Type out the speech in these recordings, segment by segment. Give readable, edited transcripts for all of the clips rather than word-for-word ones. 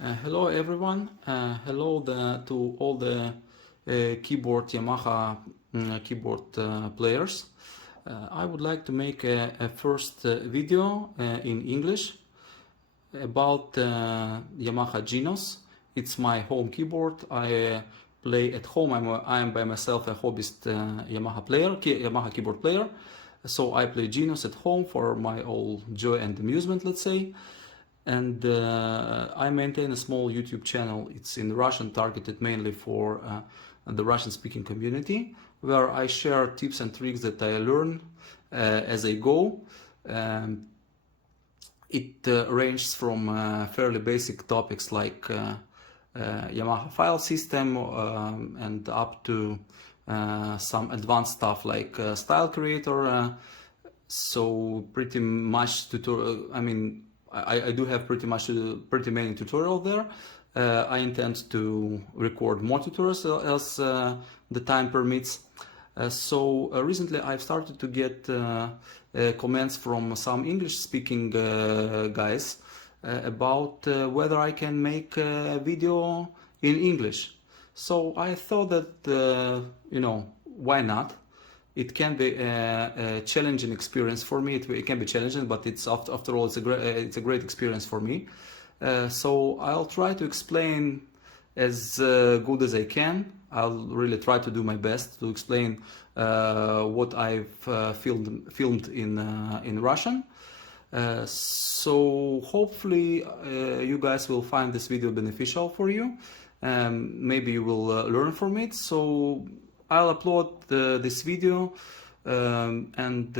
Hello everyone. Hello to all the keyboard Yamaha keyboard players. I would like to make a first video in English about Yamaha Genos. It's my home keyboard. I play at home. I am by myself a hobbyist Yamaha keyboard player. So I play Genos at home for my own joy and amusement, let's say. And I maintain a small YouTube channel. It's in Russian, targeted mainly for the Russian-speaking community, where I share tips and tricks that I learn as I go. It ranges from fairly basic topics like Yamaha file system and up to some advanced stuff like style creator. So pretty much tutorial. I do have pretty many tutorials there. I intend to record more tutorials as the time permits. So recently I've started to get comments from some English-speaking guys about whether I can make a video in English. So I thought that, why not? It can be a challenging experience for me. It can be challenging, but it's after all, it's a great experience for me. So I'll try to explain as good as I can. I'll really try to do my best to explain what I've filmed in Russian. So hopefully you guys will find this video beneficial for you. Maybe you will learn from it. So I'll upload this video and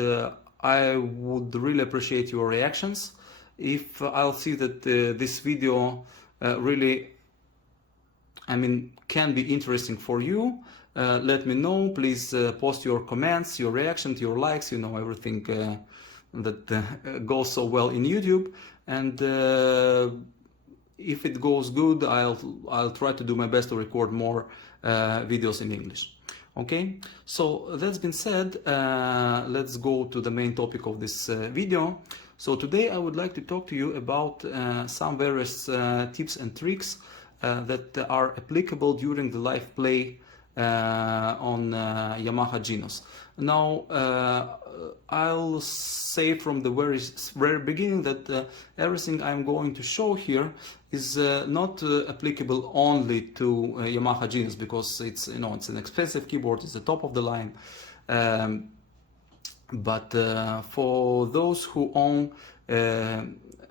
I would really appreciate your reactions. If I'll see that this video really, can be interesting for you, let me know. Please post your comments, your reactions, your likes, everything that goes so well in YouTube. And if it goes good, I'll try to do my best to record more videos in English. Okay, so that's been said, let's go to the main topic of this video. So today I would like to talk to you about some various tips and tricks that are applicable during the live play on Yamaha Genos. Now, I'll say from the very beginning that everything I'm going to show here is not applicable only to Yamaha Genos, because it's it's an expensive keyboard, it's the top of the line. But for those who own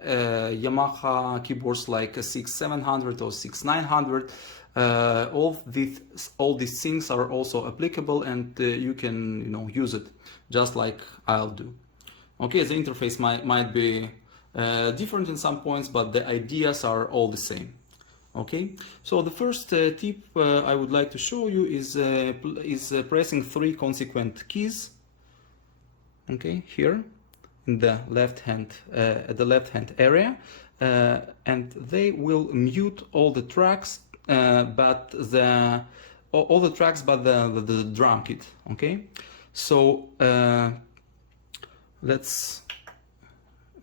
Yamaha keyboards like a 6700 or 6900, all these things are also applicable, and you can use it just like I'll do. Okay, the interface might be different in some points, but the ideas are all the same. Okay, so the first tip I would like to show you is pressing 3 consequent keys. Okay, here in the left hand area, and they will mute all the tracks, but the drum kit. Okay, so let's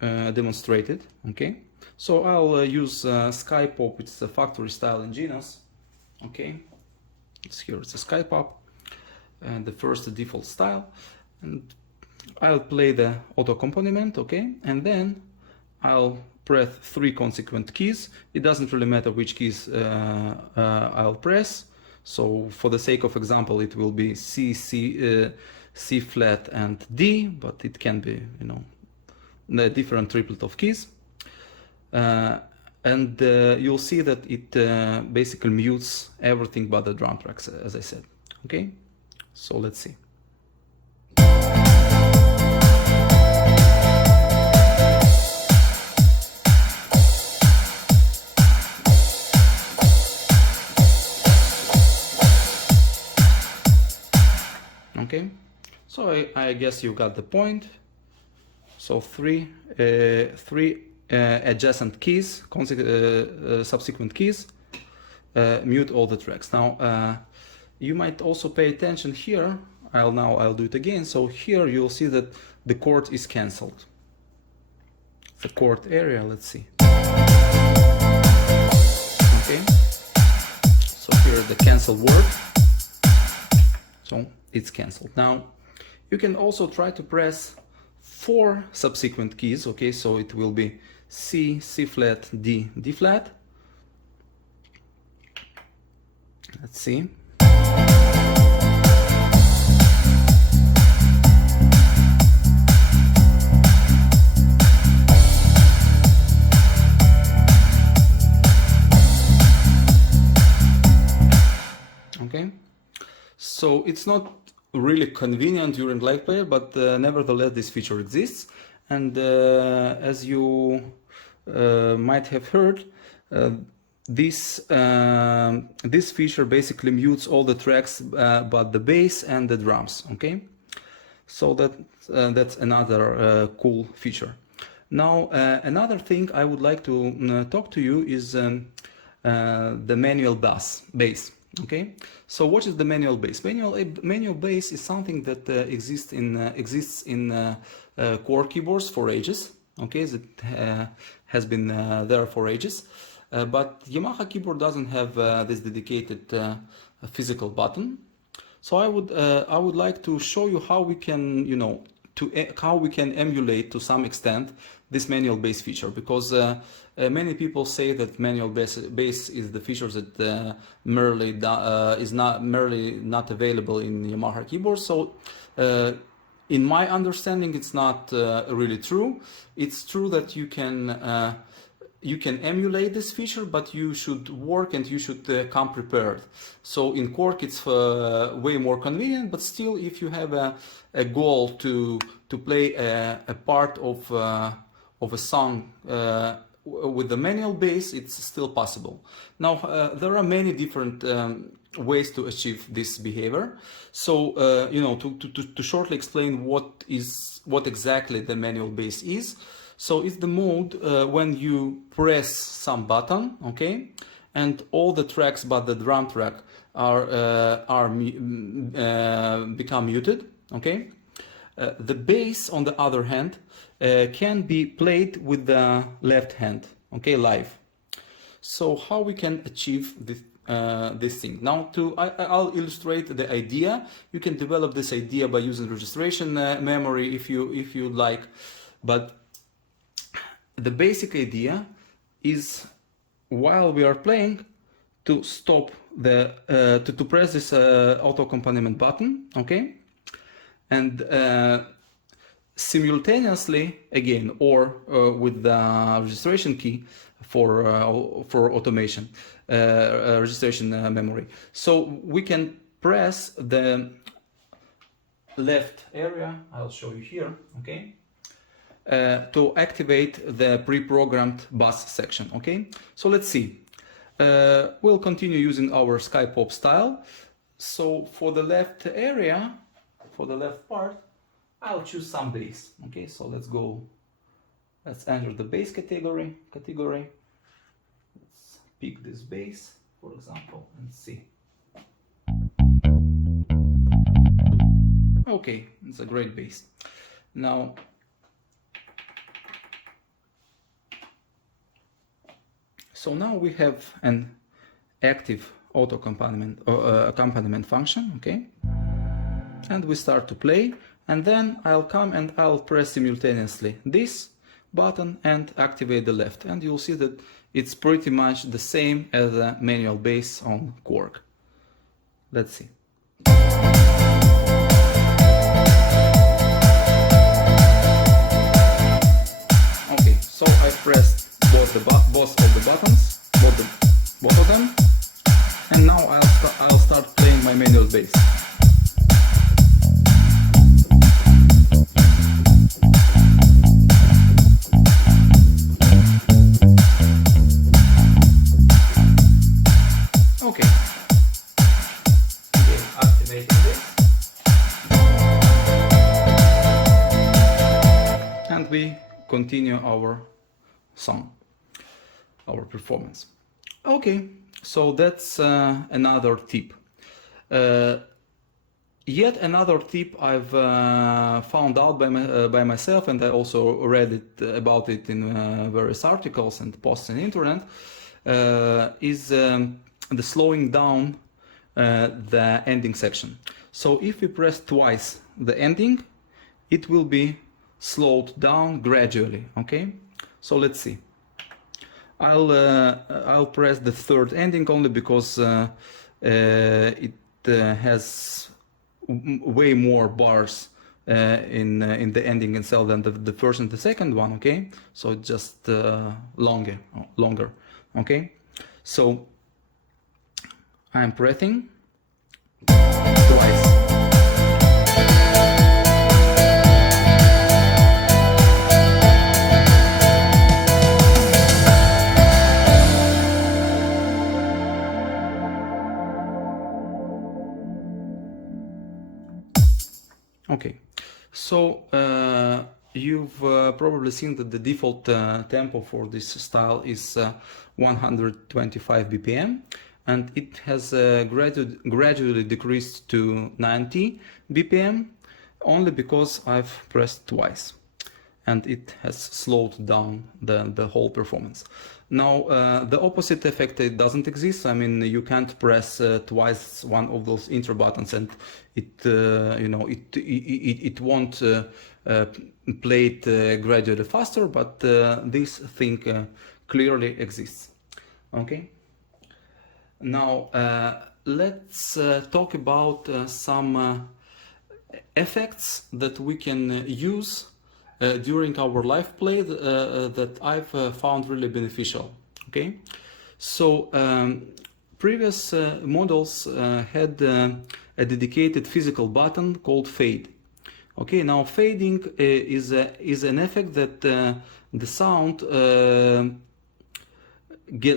demonstrate it. Okay, so I'll use Sky Pop. It's a factory style in Genos. Okay, here it's a Sky Pop and the first default style, and I'll play the auto accompaniment. Okay, and then I'll press 3 consequent keys. It doesn't really matter which keys I'll press. So for the sake of example, it will be C, C flat and D, but it can be a different triplet of keys. And you'll see that it basically mutes everything but the drum tracks, as I said. Okay, so let's see. Okay, so I guess you got the point. So three adjacent keys, subsequent keys, mute all the tracks. Now you might also pay attention here. I'll do it again. So here you'll see that the chord is cancelled. The chord area, let's see. cancel word. So it's cancelled. Now you can also try to press 4 subsequent keys. Okay, so it will be C, C flat, D, D flat. Let's see. Okay, so it's not really convenient during live play, but nevertheless this feature exists. And as you might have heard, this feature basically mutes all the tracks but the bass and the drums. Okay, so that's another cool feature. Now another thing I would like to talk to you is the manual bass. Okay, so what is the manual bass? Manual bass is something that exists in core keyboards for ages. Okay, that has been there for ages, but Yamaha keyboard doesn't have this dedicated physical button. So I would like to show you how we can, how we can emulate to some extent this manual bass feature, because many people say that manual bass is the feature that is not available in Yamaha keyboards. So in my understanding, it's not really true. It's true that you can emulate this feature, but you should work and you should come prepared. So in Quark it's way more convenient, but still, if you have a goal to play a part of a song with the manual bass, it's still possible. Now there are many different ways to achieve this behavior. So to shortly explain what exactly the manual bass is. So it's the mode when you press some button, okay, and all the tracks but the drum track become muted, okay. The bass, on the other hand, can be played with the left hand, okay, live. So how we can achieve this thing? Now I'll illustrate the idea. You can develop this idea by using registration memory if you like, but the basic idea is, while we are playing, to stop to press this auto accompaniment button, okay, and simultaneously again, or with the registration key for automation, registration memory. So we can press the left area. I'll show you here, okay. To activate the pre-programmed bass section, okay? So let's see. We'll continue using our Sky Pop style. So for the left area, for the left part, I'll choose some bass, okay? So let's go. Let's enter the bass category. Let's pick this bass, for example, and see. Okay, it's a great bass. Now, so now we have an active auto accompaniment accompaniment function, okay? And we start to play, and then I'll come and I'll press simultaneously this button and activate the left, and you'll see that it's pretty much the same as the manual bass on Quark. Let's see. Okay, so I pressed both of the buttons, both of them, and now I'll start playing my manual bass. Okay. Again, activating this, and we continue our song, our performance. Okay, so that's another tip. Yet another tip I've found out by myself, and I also read about it in various articles and posts on the internet, is the slowing down the ending section. So if we press twice the ending, it will be slowed down gradually. Okay, so let's see. I'll press the third ending only because it has way more bars in the ending itself than the first and the second one. Okay, so it's just longer. Okay, so I'm pressing twice. Okay, so you've probably seen that the default tempo for this style is 125 BPM, and it has gradually decreased to 90 BPM only because I've pressed twice, and it has slowed down the whole performance. Now the opposite effect, it doesn't exist. I mean, you can't press twice one of those intro buttons and it it won't play it gradually faster, but this thing clearly exists. Okay, now let's talk about some effects that we can use during our live play that I've found really beneficial. Okay, so previous models had a dedicated physical button called fade. Okay, now fading is an effect that the sound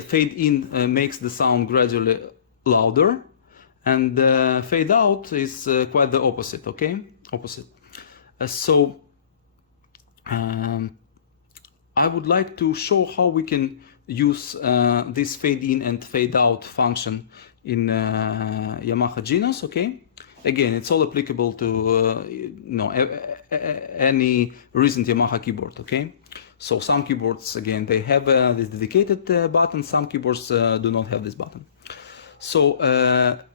fade in makes the sound gradually louder, and fade out is quite the opposite. Okay, opposite. So I would like to show how we can use this fade in and fade out function in Yamaha Genus. Okay, again, it's all applicable to any recent Yamaha keyboard. Okay, so some keyboards, again, they have this dedicated button. Some keyboards do not have this button. So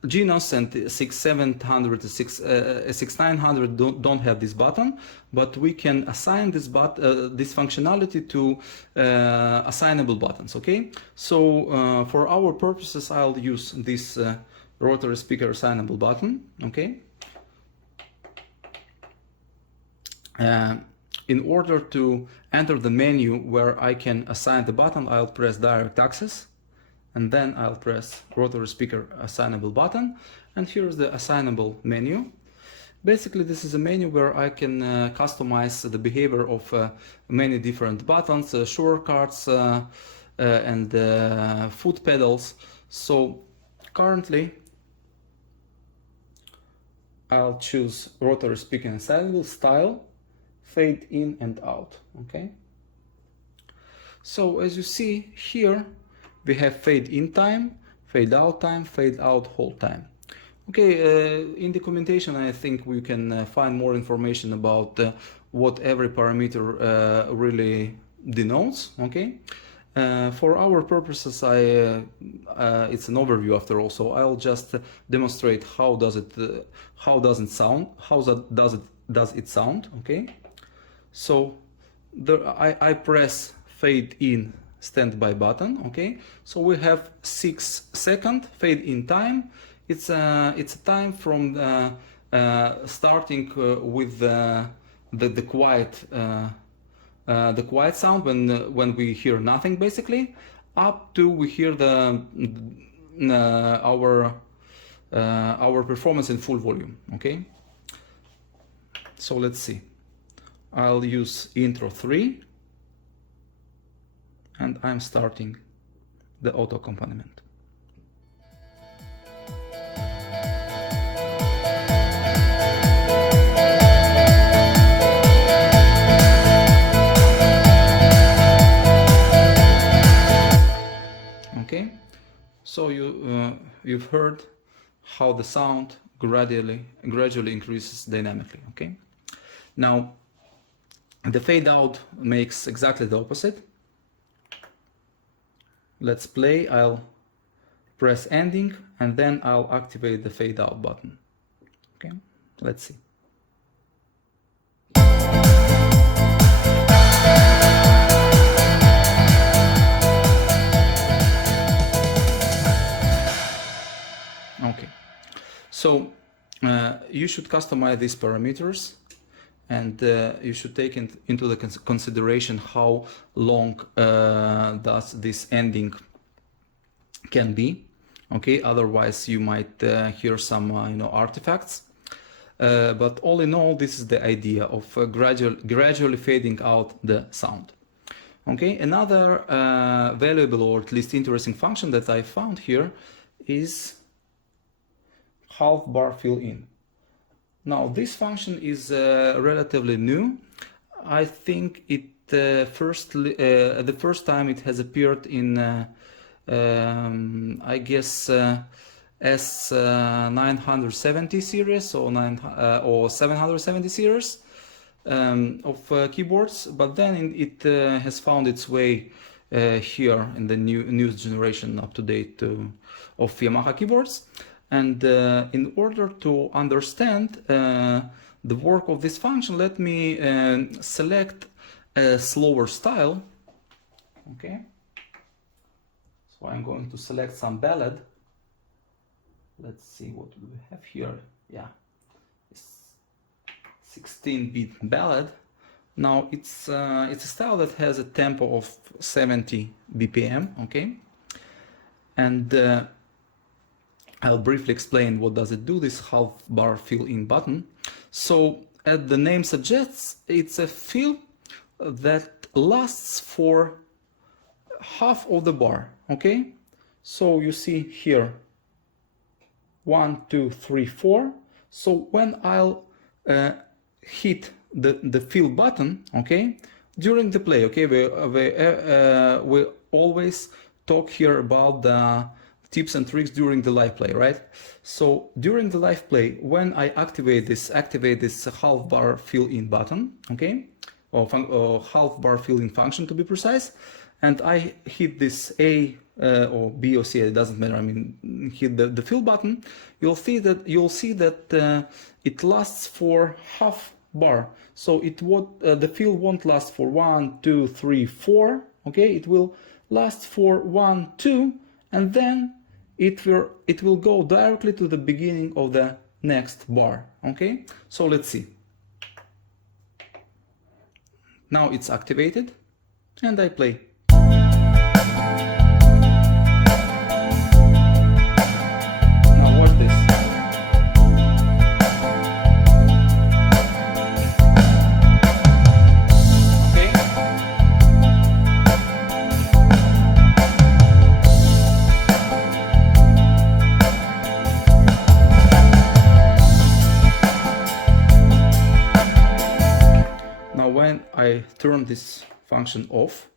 Genus and 6700, 6900 don't have this button, but we can assign this functionality to assignable buttons. Okay, so for our purposes, I'll use this rotary speaker assignable button. Okay, in order to enter the menu where I can assign the button, I'll press direct access, and then I'll press rotary speaker assignable button, and here's the assignable menu. Basically, this is a menu where I can customize the behavior of many different buttons, shortcuts, and foot pedals. So currently I'll choose rotary speaker assignable style, fade in and out. Okay, so as you see here, we have fade in time, fade out time, fade out hold time. Okay, in the documentation I think we can find more information about what every parameter really denotes. Okay, for our purposes, it's an overview after all, so I'll just demonstrate how does it sound. Okay, so I press fade in standby button. Okay, so we have 6 second fade in time. It's a time from starting with the quiet sound when we hear nothing, basically, up to we hear our performance in full volume. Okay, so let's see. I'll use intro 3. And I'm starting the auto accompaniment. Okay, so you've heard how the sound gradually increases dynamically. Okay, now the fade out makes exactly the opposite. Let's play. I'll press ending, and then I'll activate the fade out button. Okay, let's see. Okay, so you should customize these parameters, and you should take into the consideration how long does this ending can be. Okay, otherwise you might hear some artifacts. But all in all, this is the idea of gradually fading out the sound. Okay, another valuable or at least interesting function that I found here is half bar fill in. Now this function is relatively new. I think it the first time it has appeared in I guess S970 series or 770 series of keyboards, but then it has found its way here in the newest generation up to date of Yamaha keyboards. And in order to understand the work of this function, let me select a slower style. Okay, so I'm going to select some ballad. Let's see, what do we have here? Yeah, 16-bit ballad. Now it's a style that has a tempo of 70 BPM. Okay, and I'll briefly explain what does it do, this half bar fill in button. So as the name suggests, it's a fill that lasts for half of the bar. Okay, so you see here 1, 2, 3, 4. So when I'll hit the fill button, okay, during the play, okay, we always talk here about the tips and tricks during the live play, right? So during the live play, when I activate this half bar fill in button, okay, or half bar fill in function to be precise, and I hit this A or B or C, it doesn't matter, I mean hit the fill button, you'll see that it lasts for half bar. So the fill won't last for 1, 2, 3, 4, okay, it will last for 1, 2, and then it will go directly to the beginning of the next bar. Okay, so let's see. Now it's activated and I play. Now watch this. When I turn this function off,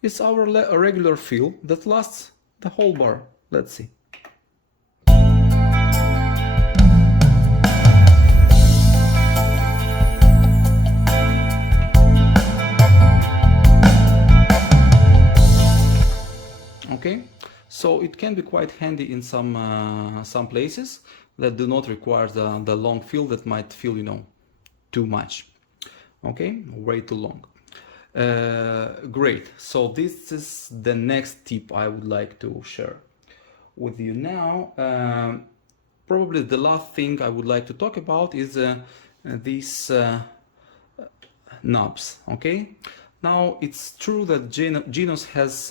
it's our regular fill that lasts the whole bar. Let's see. Okay, so it can be quite handy in some places that do not require the long fill that might feel, too much. Okay, way too long. Great, so this is the next tip I would like to share with you now. Probably the last thing I would like to talk about is these knobs. Okay, now it's true that Genos has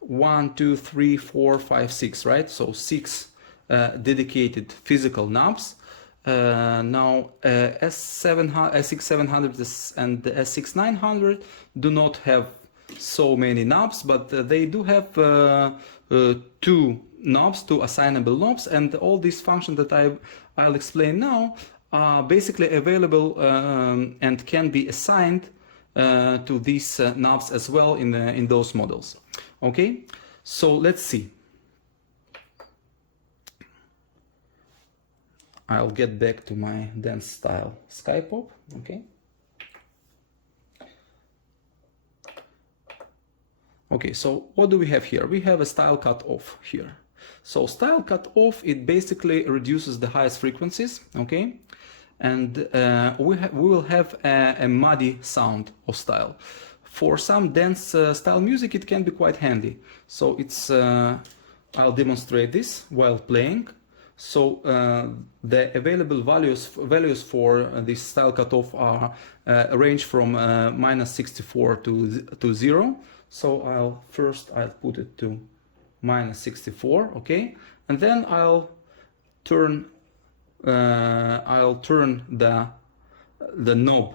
1, 2, 3, 4, 5, 6, right? So 6 dedicated physical knobs. Now S6700 and the S6900 do not have so many knobs, but they do have 2 knobs, 2 assignable knobs, and all these functions that I'll explain now are basically available and can be assigned to these knobs as well in those models. Okay, so let's see. I'll get back to my dance style Skypop. Okay. Okay, so what do we have here? We have a style cutoff here. So style cutoff, it basically reduces the highest frequencies, okay? And we will have a muddy sound of style. For some dance style music, it can be quite handy. So it's, I'll demonstrate this while playing. So the available values for this style cutoff are range from -64 to 0. So I'll put it to -64, okay, and then I'll turn the knob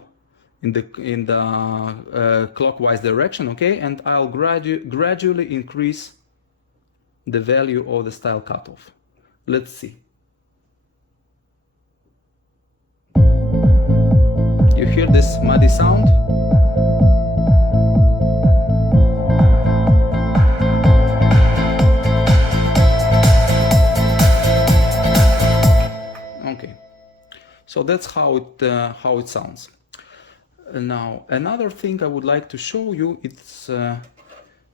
in the clockwise direction, okay, and I'll gradually increase the value of the style cutoff. Let's see. You hear this muddy sound? Okay, so that's how it sounds. Now another thing I would like to show you, it's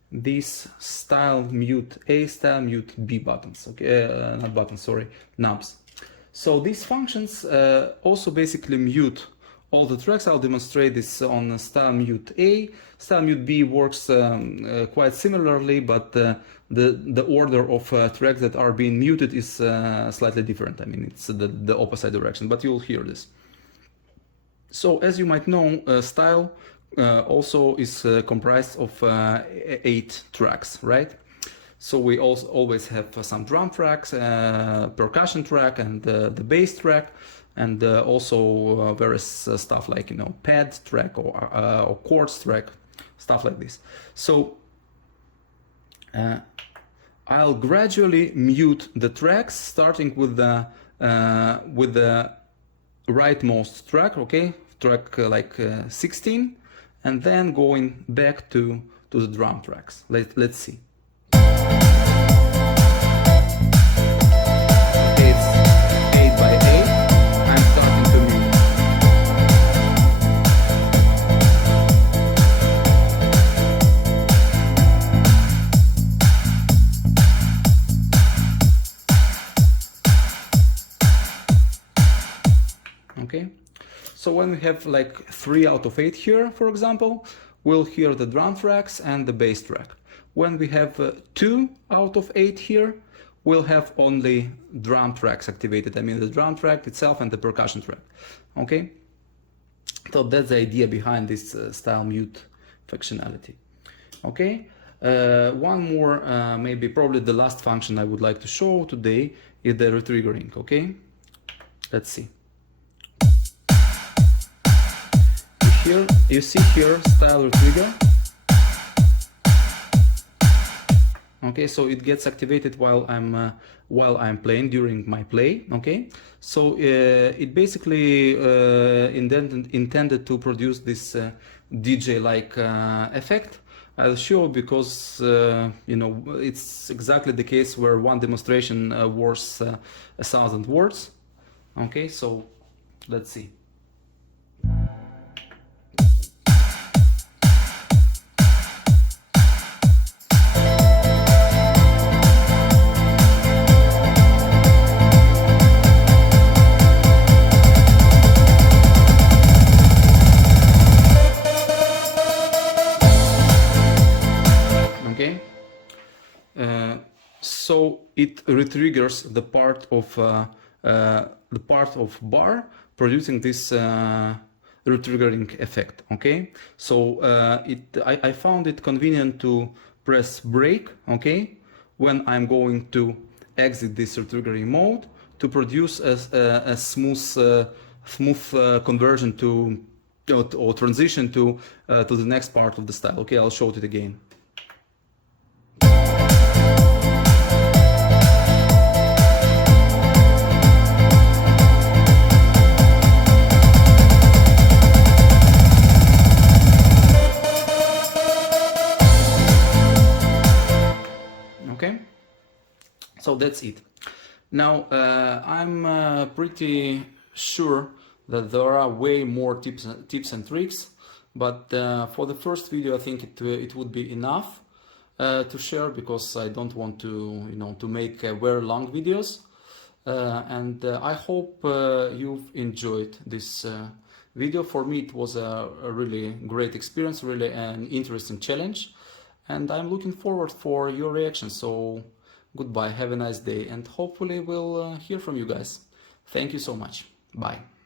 these style mute A, style mute B buttons, okay, not buttons, sorry, knobs. So these functions also basically mute all the tracks. I'll demonstrate this on style mute A. Style mute B works quite similarly, but the order of tracks that are being muted is slightly different. I mean, it's the opposite direction, but you'll hear this. So as you might know, style also is comprised of 8 tracks, right? So we also always have some drum tracks, percussion track, and the bass track, and also various stuff like, you know, pad track or chords track, stuff like this. So I'll gradually mute the tracks, starting with the rightmost track, okay, track like 16, and then going back to the drum tracks. Let's see. Okay, it's 8 by 8. I'm starting to mute. Okay, so when we have like 3 out of 8 here, for example, we'll hear the drum tracks and the bass track. When we have 2 out of 8 here, we'll have only drum tracks activated. I mean, the drum track itself and the percussion track. Okay, so that's the idea behind this style mute functionality. Okay, one more, probably the last function I would like to show today is the retriggering. Okay, let's see. You see here style retrigger. Okay, so it gets activated while I'm playing, during my play. Okay, so it basically intended to produce this DJ-like effect. I'll show because you know, it's exactly the case where one demonstration worth 1,000 words. Okay, so let's see. So it retriggers the part of bar producing this retriggering effect. Okay, so I found it convenient to press break, okay, when I'm going to exit this retriggering mode, to produce a smooth conversion to or transition to the next part of the style. Okay, I'll show it again. Okay, so that's it. Now I'm pretty sure that there are way more tips and tricks, but for the first video I think it would be enough. to share, because I don't want to, to make very long videos. And I hope you've enjoyed this video. For me, it was a really great experience, really an interesting challenge, and I'm looking forward for your reaction. So goodbye, have a nice day, and hopefully we'll hear from you guys. Thank you so much. Bye.